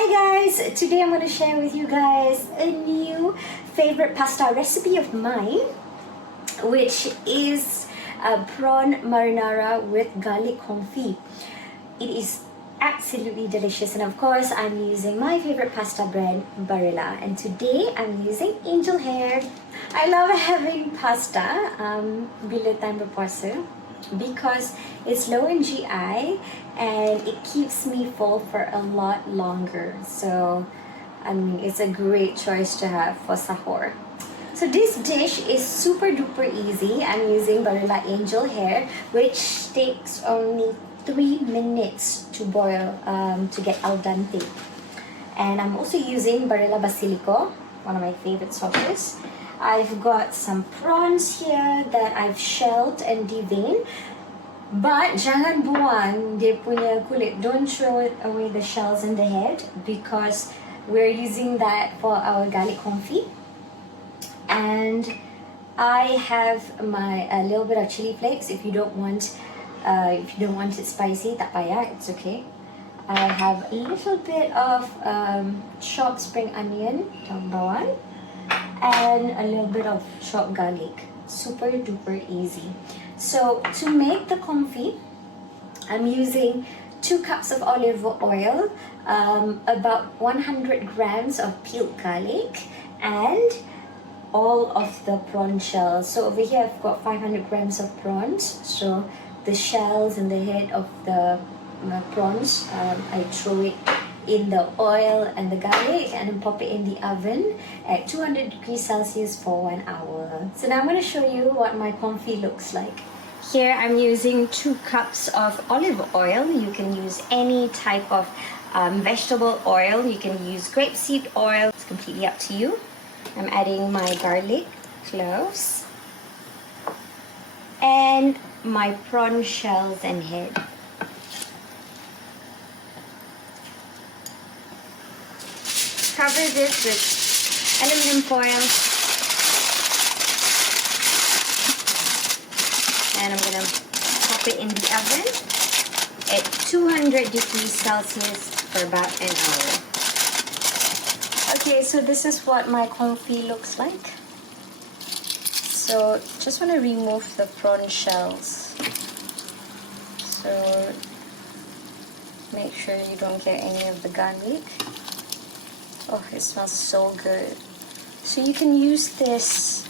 Hi guys! Today I'm going to share with you guys a new favorite pasta recipe of mine, which is a prawn marinara with garlic confit. It is absolutely delicious, and of course I'm using my favorite pasta brand, Barilla, and today I'm using Angel Hair. I love having pasta bila time berpuasa because it's low in GI and it keeps me full for a lot longer. So I mean, it's a great choice to have for sahur. So this dish is super duper easy. I'm using Barilla Angel Hair, which takes only 3 minutes to boil to get al dente. And I'm also using Barilla Basilico, one of my favorite sauces. I've got some prawns here that I've shelled and deveined. But jangan buang dia punya kulit. Don't throw away the shells and the head because we're using that for our garlic confit. And I have my a little bit of chili flakes. If you don't want it spicy, tak payah, it's okay. I have a little bit of chopped spring onion, daun bawang, and a little bit of chopped garlic. Super duper easy. So to make the confit, I'm using 2 cups of olive oil, about 100 grams of peeled garlic, and all of the prawn shells. So over here I've got 500 grams of prawns. So the shells and the head of the prawns, I throw it in the oil and the garlic and then pop it in the oven at 200 degrees Celsius for 1 hour. So now I'm going to show you what my confit looks like. Here I'm using 2 cups of olive oil. You can use any type of vegetable oil. You can use grapeseed oil. It's completely up to you. I'm adding my garlic, cloves, and my prawn shells and head. Cover this with aluminum foil, and I'm gonna pop it in the oven at 200 degrees Celsius for about an hour. Okay, so this is what my confit looks like. So just want to remove the prawn shells. So make sure you don't get any of the garlic. Oh, it smells so good. So you can use this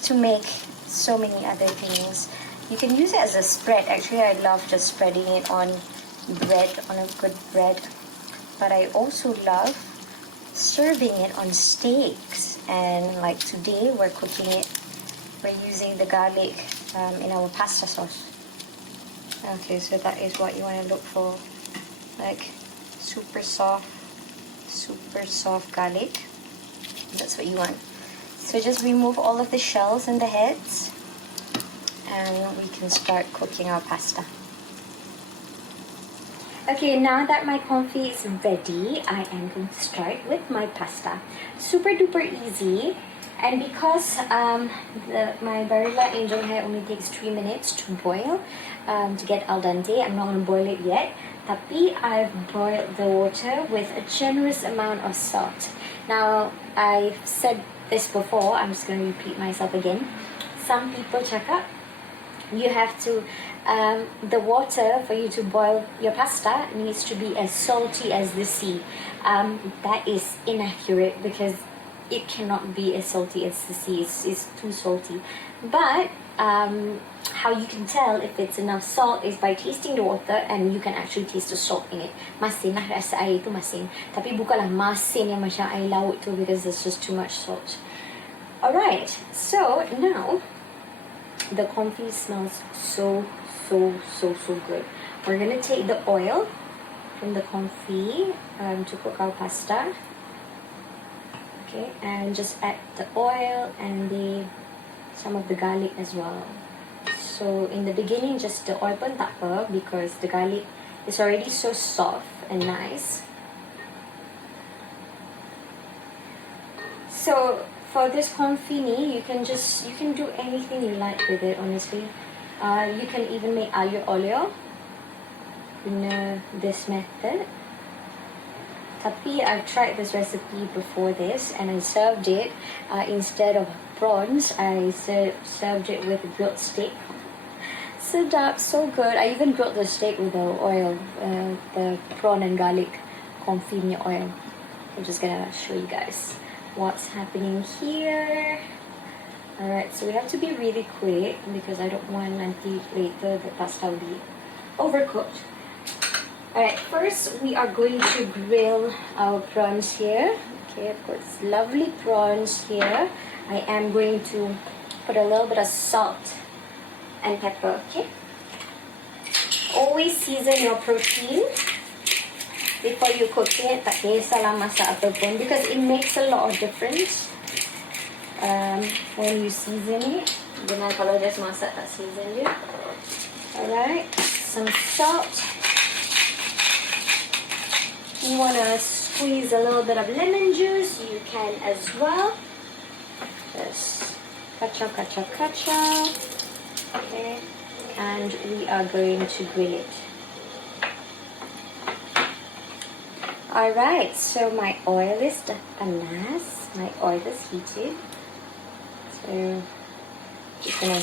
to make so many other things. You can use it as a spread. Actually, I love just spreading it on bread, on a good bread. But I also love serving it on steaks. And like today, we're using the garlic in our pasta sauce. Okay, so that is what you want to look for. Like super soft garlic. That's what you want. So just remove all of the shells and the heads, and we can start cooking our pasta. Okay, now that my confit is ready, I am going to start with my pasta. Super duper easy, and because my Barilla Angel Hair only takes 3 minutes to boil to get al dente, I'm not going to boil it yet. Tapi I've boiled the water with a generous amount of salt. Now, I've said this before, I'm just going to repeat myself again. Some people cakap you have to, the water for you to boil your pasta needs to be as salty as the sea. That is inaccurate because it cannot be as salty as the sea. It's too salty. But how you can tell if it's enough salt is by tasting the water, and you can actually taste the salt in it. Masin lah, rasa air tu masin. Tapi bukanlah masin yang macam air laut tu because there's just too much salt. Alright, so now the confit smells so good. We're gonna take the oil from the confit to cook our pasta. Okay, and just add the oil and some of the garlic as well. So in the beginning, just the oil pun tak apa because the garlic is already so soft and nice. So for this confit ni, you can do anything you like with it, honestly. You can even make aglio olio in this method. Tapi I've tried this recipe before this, and I served it instead of prawns. I served it with grilled steak. Sedap, so good. I even grilled the steak with the oil, the prawn and garlic confit oil. I'm just gonna show you guys what's happening here. Alright, so we have to be really quick because I don't want nanti later the pasta will be overcooked. Alright, first we are going to grill our prawns here. Okay, I've got lovely prawns here. I am going to put a little bit of salt and pepper, okay? Always season your protein before you cook it. Tak kisahlah masak apa pun, because it makes a lot of difference when you season it. Dengan kalau just masak tak season je. Alright, some salt. You want to squeeze a little bit of lemon juice, you can as well. Just kacau. Okay, and we are going to grill it. Alright, so my oil is panas. My oil is heated. So just gonna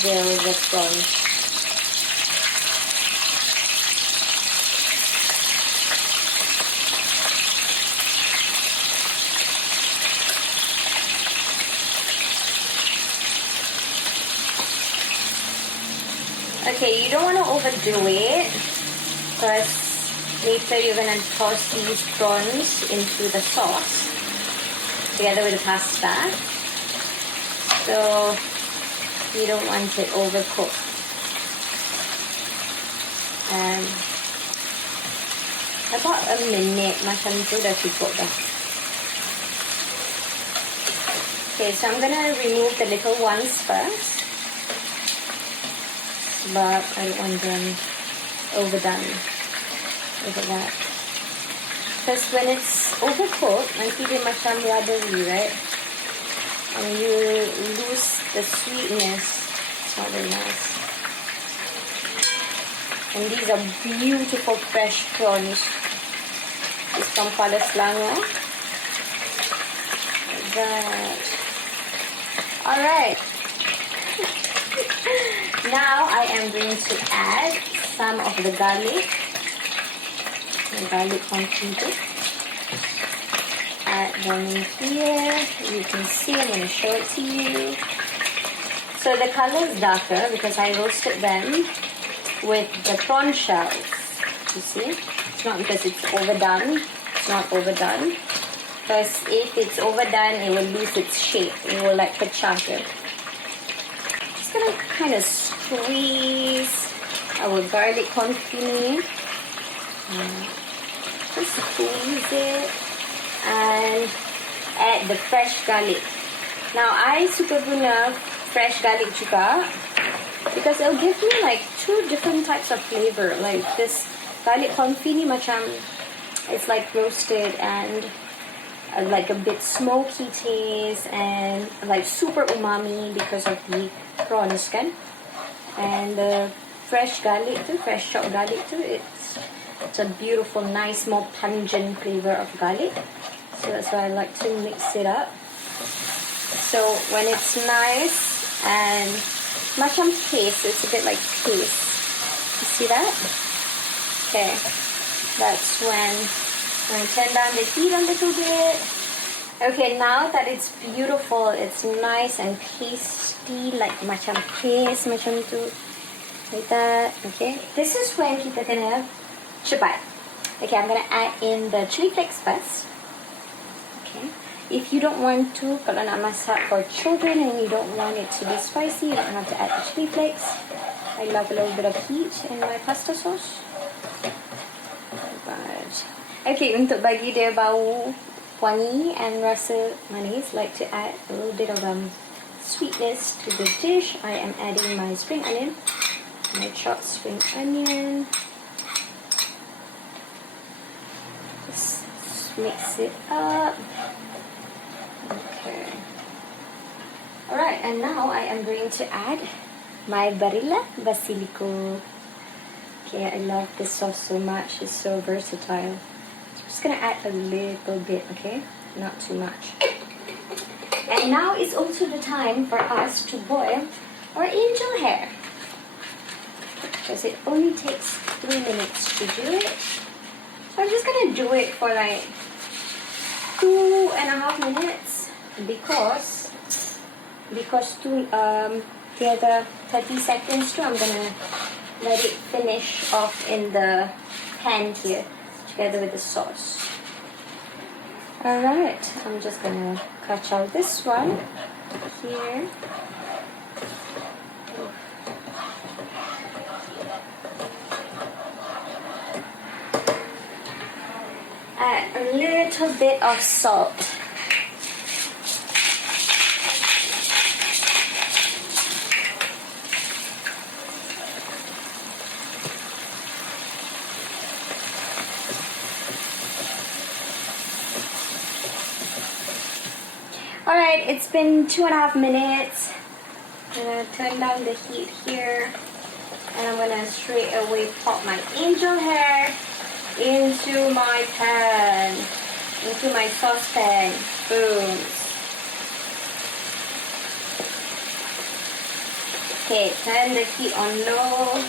grill the prawns. Okay, you don't want to overdo it because later you're going to toss these prawns into the sauce together with the pasta. So you don't want it overcooked. About a minute macam tu dah cukup dah. Okay, so I'm going to remove the little ones first. But I don't want them overdone over that. Because when it's overcooked, nanti dia macam rubbery, right? And you lose the sweetness. It's not very nice. And these are beautiful fresh prawns. It's from Kuala Selangor. Like that. Alright. Now I am going to add some of the garlic confit. Add them in here. You can see, I'm going to show it to you. So the color is darker because I roasted them with the prawn shells. You see? It's not because it's overdone. It's not overdone. Because if it's overdone, it will lose its shape. It will like pecah. Just going to kind of squeeze our garlic confit. Just squeeze it and add the fresh garlic. Now I suka guna fresh garlic juga because it'll give me like two different types of flavor. Like this garlic confit ni macam it's like roasted and like a bit smoky taste and like super umami because of the prawns kan. And the fresh garlic too, fresh chopped garlic too, it's a beautiful, nice, more pungent flavor of garlic. So that's why I like to mix it up. So when it's nice and macam paste, it's a bit like paste. You see that? Okay, that's when I'm going to turn down the heat a little bit. Okay, now that it's beautiful, it's nice and pasty, like macam paste, macam tu, like that. Okay, this is when kita kena cepat. Okay, I'm gonna add in the chili flakes first. Okay, if you don't want to, kalau nak masak for children and you don't want it to be spicy, you don't have to add the chili flakes. I love a little bit of heat in my pasta sauce. But okay, untuk bagi dia bau wangi and rasa manis, like to add a little bit of sweetness to the dish, I am adding my spring onion, my chopped spring onion. Just mix it up. Okay. Alright, and now I am going to add my Barilla Basilico. Okay, I love this sauce so much. It's so versatile. It's Just gonna add a little bit, okay? Not too much. And now is also the time for us to boil our angel hair. Because it only takes 3 minutes to do it. So I'm just gonna do it for like 2.5 minutes because the other 30 seconds too, I'm gonna let it finish off in the pan here together with the sauce. Alright, I'm just gonna catch out this one here. Add a little bit of salt. Alright, it's been 2.5 minutes. I'm gonna turn down the heat here, and I'm gonna straight away pop my angel hair into my pan, into my saucepan. Boom. Okay, turn the heat on low.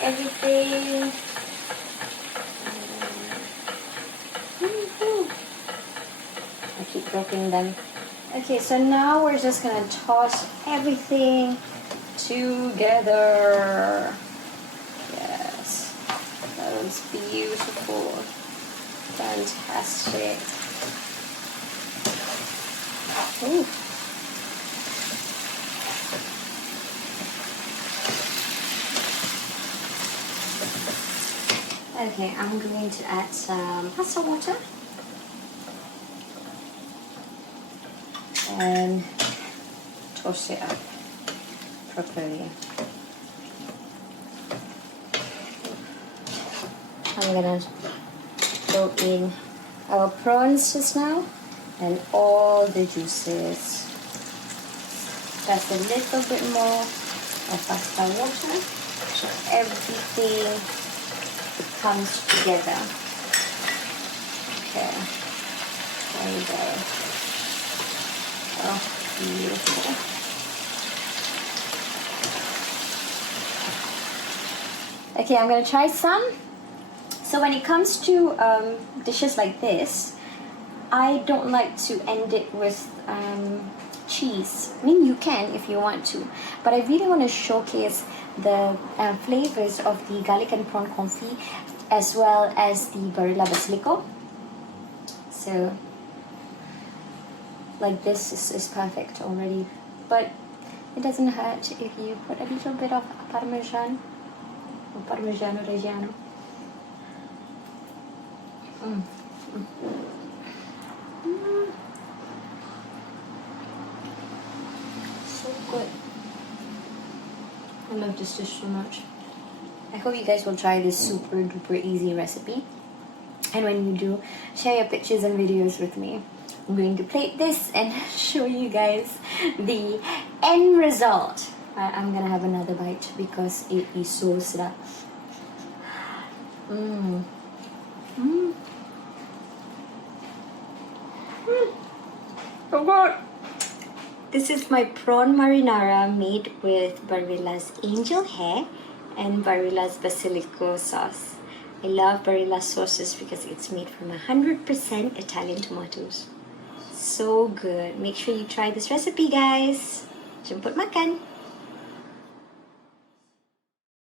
Everything. I keep dropping them. Okay, so now we're just gonna toss everything together. Yes, that looks beautiful. Fantastic. Ooh. Okay, I'm going to add some pasta water. And toss it up properly. I'm gonna throw in our prawns just now and all the juices. Just a little bit more of pasta water so everything comes together. Okay, there you go. Oh, beautiful. Okay, I'm gonna try some. So when it comes to dishes like this, I don't like to end it with cheese. I mean, you can if you want to, but I really want to showcase the flavors of the garlic and prawn confit as well as the Barilla Basilico. So like this is perfect already, but it doesn't hurt if you put a little bit of parmesan or parmigiano reggiano. So good. I love this dish so much. I hope you guys will try this super duper easy recipe, and when you do, share your pictures and videos with me. I'm going to plate this and show you guys the end result. I'm gonna have another bite because it is so sedap. So good. This is my prawn marinara made with Barilla's Angel Hair and Barilla's Basilico sauce. I love Barilla sauces because it's made from 100% Italian tomatoes. So good. Make sure you try this recipe, guys. Jemput makan.